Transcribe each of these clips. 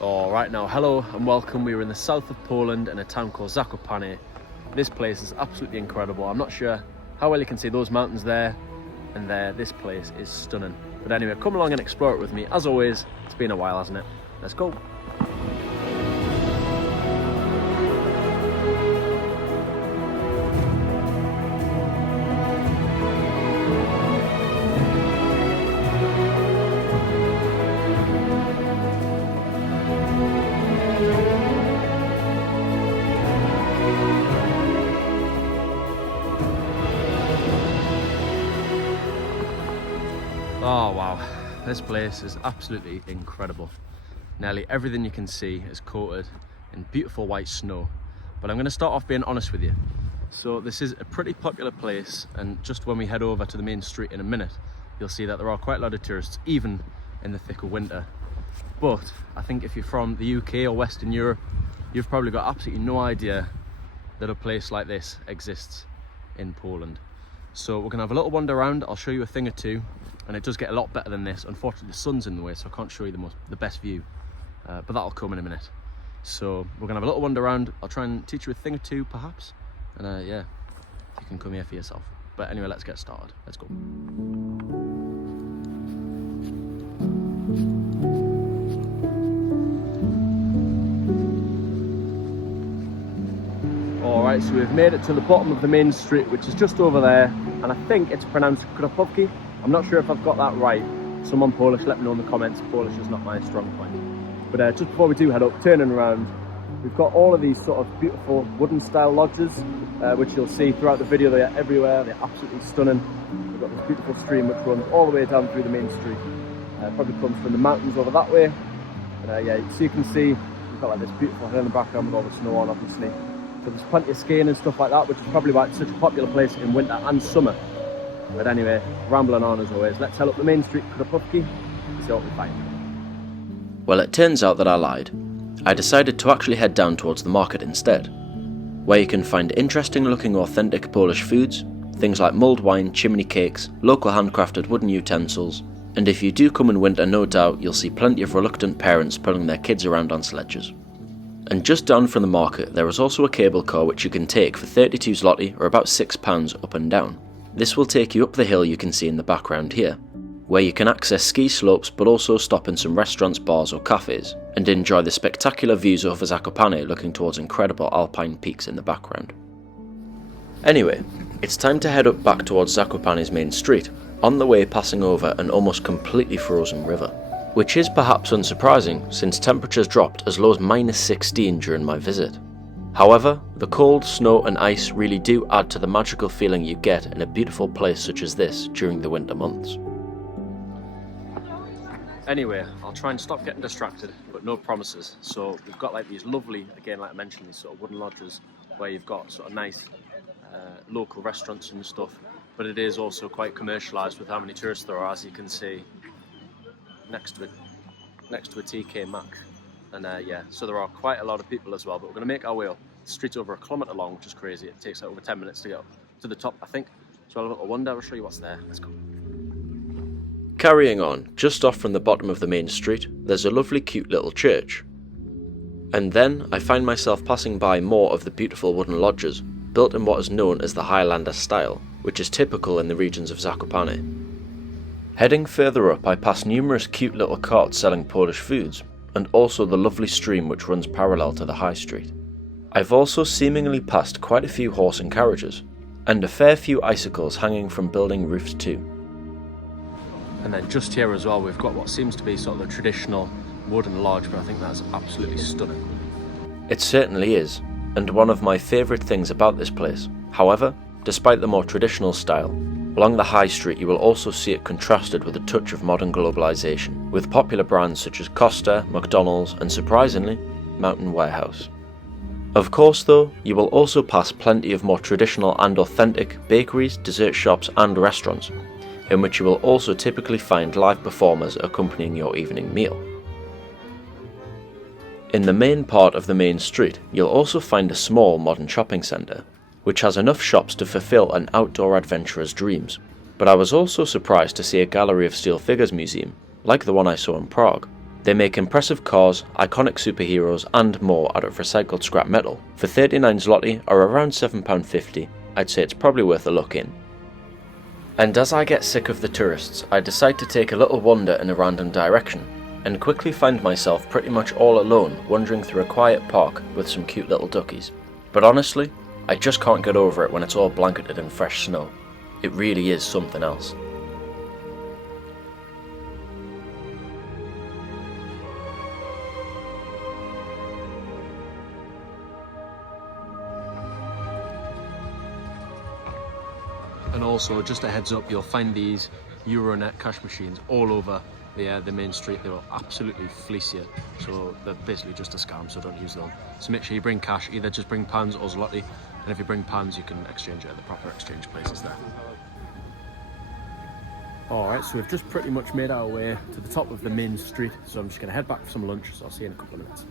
Right now, hello and welcome. We are in the south of Poland in a town called Zakopane. This place is absolutely incredible. I'm not sure how well you can see those mountains there and there. This place is stunning. But anyway, come along and explore it with me. As always, it's been a while, hasn't it? Let's go. Oh wow, this place is absolutely incredible. Nearly everything you can see is coated in beautiful white snow. But I'm going to start off being honest with you. So this is a pretty popular place, and just when we head over to the main street in a minute, you'll see that there are quite a lot of tourists, even in the thick of winter. But I think if you're from the UK or Western Europe, you've probably got absolutely no idea that a place like this exists in Poland. So we're going to have a little wander around. I'll show you a thing or two, and it does get a lot better than this. Unfortunately, the sun's in the way, so I can't show you the best view, but that'll come in a minute. So we're going to have a little wander around. I'll try and teach you a thing or two, perhaps, and yeah, you can come here for yourself. But anyway, let's get started. Let's go. Alright, so we've made it to the bottom of the main street, which is just over there, and I think it's pronounced Krakow. I'm not sure if I've got that right. Someone Polish, let me know in the comments. Polish is not my strong point. But just before we do head up, turning around, we've got all of these sort of beautiful wooden style lodges, which you'll see throughout the video. They are everywhere, they're absolutely stunning. We've got this beautiful stream which runs all the way down through the main street. Probably comes from the mountains over that way. But yeah, so you can see, we've got like this beautiful hill in the background with all the snow on, obviously. So there's plenty of skiing and stuff like that, which is probably why it's such a popular place in winter and summer. But anyway, rambling on as always, let's head up the main street, Krakow, and see what we find. Well, it turns out that I lied. I decided to actually head down towards the market instead, where you can find interesting looking authentic Polish foods, things like mulled wine, chimney cakes, local handcrafted wooden utensils, and if you do come in winter, no doubt you'll see plenty of reluctant parents pulling their kids around on sledges. And just down from the market there is also a cable car which you can take for 32 zloty, or about £6 up and down. This will take you up the hill you can see in the background here, where you can access ski slopes but also stop in some restaurants, bars or cafes, and enjoy the spectacular views over Zakopane looking towards incredible alpine peaks in the background. Anyway, it's time to head up back towards Zakopane's main street, on the way passing over an almost completely frozen river. Which is perhaps unsurprising since temperatures dropped as low as -16 during my visit. However, the cold, snow and ice really do add to the magical feeling you get in a beautiful place such as this during the winter months. Anyway, I'll try and stop getting distracted, but no promises. So we've got like these lovely, again like I mentioned, these sort of wooden lodges where you've got sort of nice local restaurants and stuff, but it is also quite commercialised with how many tourists there are, as you can see next to a TK Maxx. And yeah, so there are quite a lot of people as well, but we're going to make our way up. The street's over 1 kilometre long, which is crazy. It takes like over 10 minutes to get up to the top, I think. So I'll have a little wander, I'll show you what's there. Let's go. Carrying on, just off from the bottom of the main street, there's a lovely cute little church. And then I find myself passing by more of the beautiful wooden lodges, built in what is known as the highlander-style, which is typical in the regions of Zakopane. Heading further up, I pass numerous cute little carts selling Polish foods, and also the lovely stream which runs parallel to the high street. I've also seemingly passed quite a few horse and carriages, and a fair few icicles hanging from building roofs too. And then just here as well, we've got what seems to be sort of the traditional wooden lodge, but I think that's absolutely stunning. It certainly is, and one of my favourite things about this place. However, despite the more traditional style, along the high street you will also see it contrasted with a touch of modern globalisation, with popular brands such as Costa, McDonald's and surprisingly, Mountain Warehouse. Of course though, you will also pass plenty of more traditional and authentic bakeries, dessert shops and restaurants, in which you will also typically find live performers accompanying your evening meal. In the main part of the main street, you'll also find a small modern shopping centre, which has enough shops to fulfill an outdoor adventurer's dreams. But I was also surprised to see a gallery of steel figures museum, like the one I saw in Prague, They make impressive cars, iconic superheroes and more out of recycled scrap metal. For 39 zloty or around £7.50, I'd say it's probably worth a look in. And as I get sick of the tourists, I decide to take a little wander in a random direction, and quickly find myself pretty much all alone wandering through a quiet park with some cute little duckies. But honestly, I just can't get over it when it's all blanketed in fresh snow. It really is something else. And also, just a heads up, you'll find these Euronet cash machines all over the main street. They will absolutely fleece you, so they're basically just a scam, so don't use them. So make sure you bring cash, either just bring pounds or zloty, and if you bring pounds you can exchange it at the proper exchange places there. Alright, so we've just pretty much made our way to the top of the main street, so I'm just going to head back for some lunch, so I'll see you in a couple of minutes.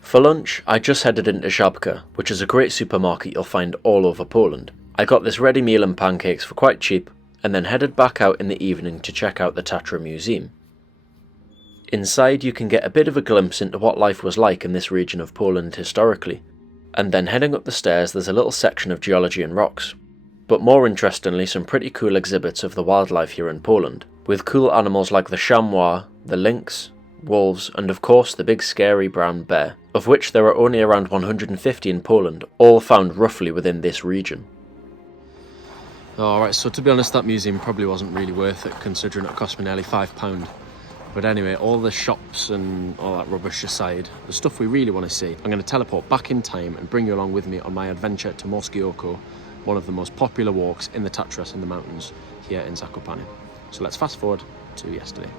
For lunch, I just headed into Zabka, which is a great supermarket you'll find all over Poland. I got this ready meal and pancakes for quite cheap, and then headed back out in the evening to check out the Tatra Museum. Inside you can get a bit of a glimpse into what life was like in this region of Poland historically, and then heading up the stairs there's a little section of geology and rocks. But more interestingly, some pretty cool exhibits of the wildlife here in Poland, with cool animals like the chamois, the lynx, wolves, and of course the big scary brown bear, of which there are only around 150 in Poland, all found roughly within this region. Alright, so to be honest, that museum probably wasn't really worth it, considering it cost me nearly £5. But anyway, all the shops and all that rubbish aside, the stuff we really want to see, I'm going to teleport back in time and bring you along with me on my adventure to Morskie Oko, one of the most popular walks in the Tatras in the mountains here in Zakopane. So let's fast forward to yesterday.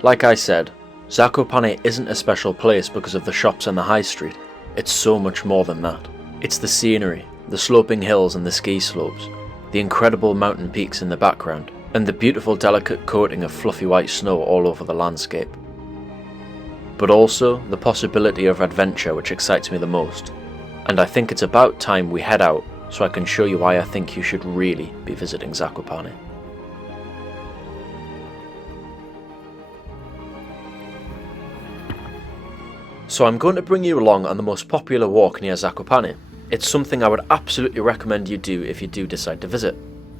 Like I said, Zakopane isn't a special place because of the shops and the high street. It's so much more than that. It's the scenery, the sloping hills and the ski slopes, the incredible mountain peaks in the background, and the beautiful delicate coating of fluffy white snow all over the landscape. But also the possibility of adventure which excites me the most, and I think it's about time we head out so I can show you why I think you should really be visiting Zakopane. So I'm going to bring you along on the most popular walk near Zakopane. It's something I would absolutely recommend you do if you do decide to visit.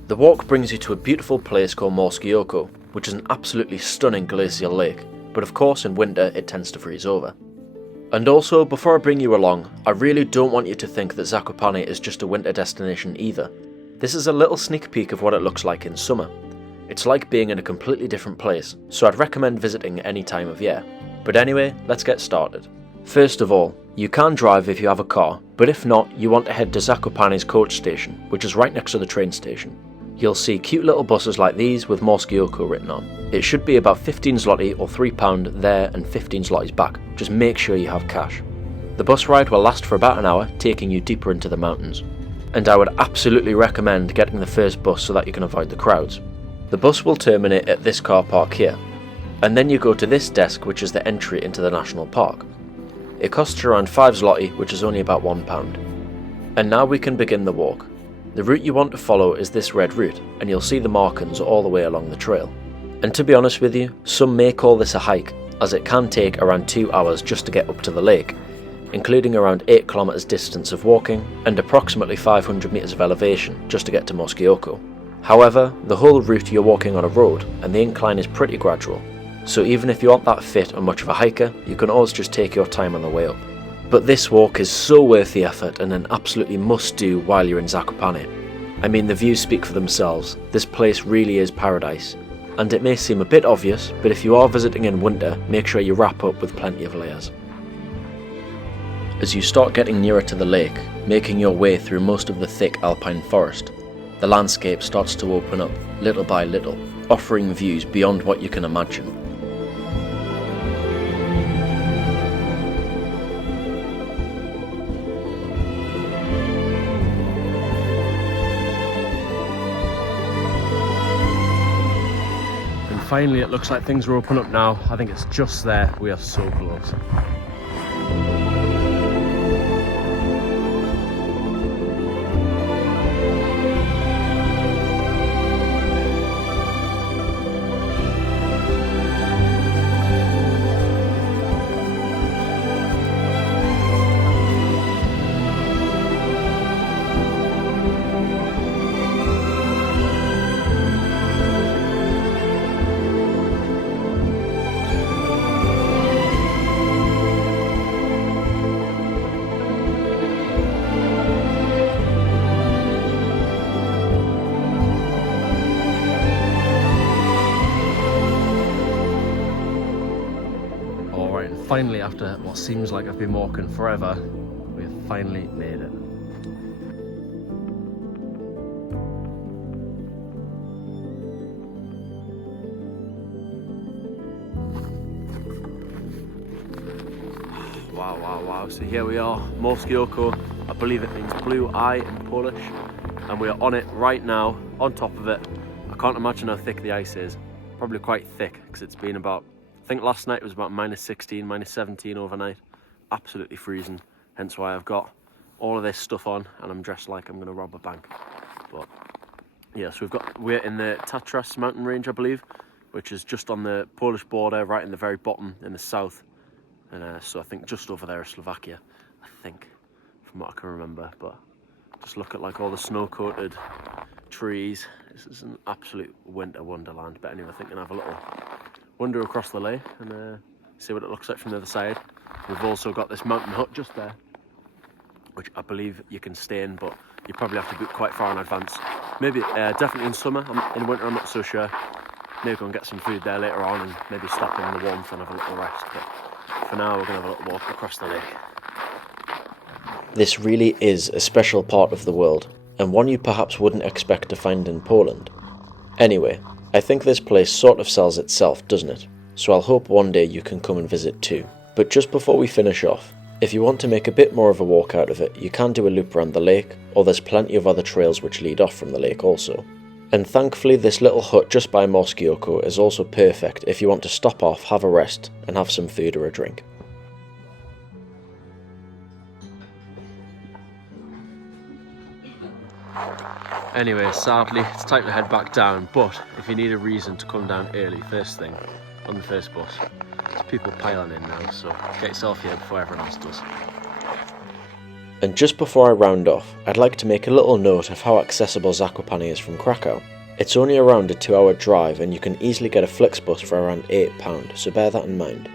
The walk brings you to a beautiful place called Morskie Oko, which is an absolutely stunning glacial lake, but of course in winter it tends to freeze over. And also, before I bring you along, I really don't want you to think that Zakopane is just a winter destination either. This is a little sneak peek of what it looks like in summer. It's like being in a completely different place, so I'd recommend visiting any time of year. But anyway, let's get started. First of all, you can drive if you have a car, but if not, you want to head to Zakopane's coach station, which is right next to the train station. You'll see cute little buses like these with Morskie Oko written on. It should be about 15 zloty or £3 there and 15 zlotys back, just make sure you have cash. The bus ride will last for about an hour, taking you deeper into the mountains. And I would absolutely recommend getting the first bus so that you can avoid the crowds. The bus will terminate at this car park here, and then you go to this desk which is the entry into the national park. It costs around 5 zloty, which is only about £1. And now we can begin the walk. The route you want to follow is this red route, and you'll see the markings all the way along the trail. And to be honest with you, some may call this a hike, as it can take around 2 hours just to get up to the lake, including around 8 kilometers distance of walking and approximately 500 meters of elevation just to get to Morskie Oko. However, the whole route you're walking on a road, and the incline is pretty gradual. So even if you aren't that fit or much of a hiker, you can always just take your time on the way up. But this walk is so worth the effort and an absolutely must do while you're in Zakopane. I mean, the views speak for themselves. This place really is paradise. And it may seem a bit obvious, but if you are visiting in winter, make sure you wrap up with plenty of layers. As you start getting nearer to the lake, making your way through most of the thick alpine forest, the landscape starts to open up, little by little, offering views beyond what you can imagine. Finally, it looks like things are open up now. I think it's just there. We are so close. and finally, after what seems like I've been walking forever, we've finally made it. Wow, so here we are, Morskie Oko. I believe it means blue eye in Polish, and we are on it right now, on top of it. I can't imagine how thick the ice is. Probably quite thick, because it's been about, I think last night it was about -16, -17 overnight. Absolutely freezing, hence why I've got all of this stuff on, and I'm dressed like I'm going to rob a bank. But yeah, so we're in the Tatra mountain range, I believe, which is just on the Polish border, right in the very bottom in the south. And so I think just over there is Slovakia, I think, from what I can remember. But just look at like all the snow-coated trees. This is an absolute winter wonderland. But anyway, I think I'm gonna have a little wander across the lake and see what it looks like from the other side. We've also got this mountain hut just there, which I believe you can stay in, but you probably have to book quite far in advance. Maybe definitely in summer. In winter I'm not so sure. Maybe go and get some food there later on and maybe stop in the warmth and have a little rest. But for now, we're going to have a little walk across the lake. This really is a special part of the world, and one you perhaps wouldn't expect to find in Poland. Anyway, I think this place sort of sells itself, doesn't it? So I'll hope one day you can come and visit too. But just before we finish off, if you want to make a bit more of a walk out of it, you can do a loop around the lake, or there's plenty of other trails which lead off from the lake also. And thankfully this little hut just by Morskie Oko is also perfect if you want to stop off, have a rest, and have some food or a drink. Anyway, sadly, it's time to head back down, but if you need a reason to come down early, first thing, on the first bus, there's people piling in now, so get yourself here before everyone else does. And just before I round off, I'd like to make a little note of how accessible Zakopane is from Krakow. It's only around a 2-hour drive and you can easily get a Flixbus for around £8, so bear that in mind.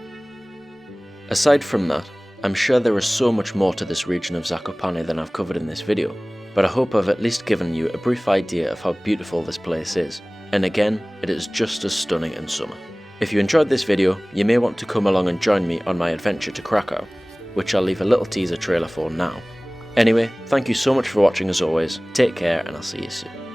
Aside from that, I'm sure there is so much more to this region of Zakopane than I've covered in this video, but I hope I've at least given you a brief idea of how beautiful this place is. And again, it is just as stunning in summer. If you enjoyed this video, you may want to come along and join me on my adventure to Krakow, which I'll leave a little teaser trailer for now. Anyway, thank you so much for watching as always, take care and I'll see you soon.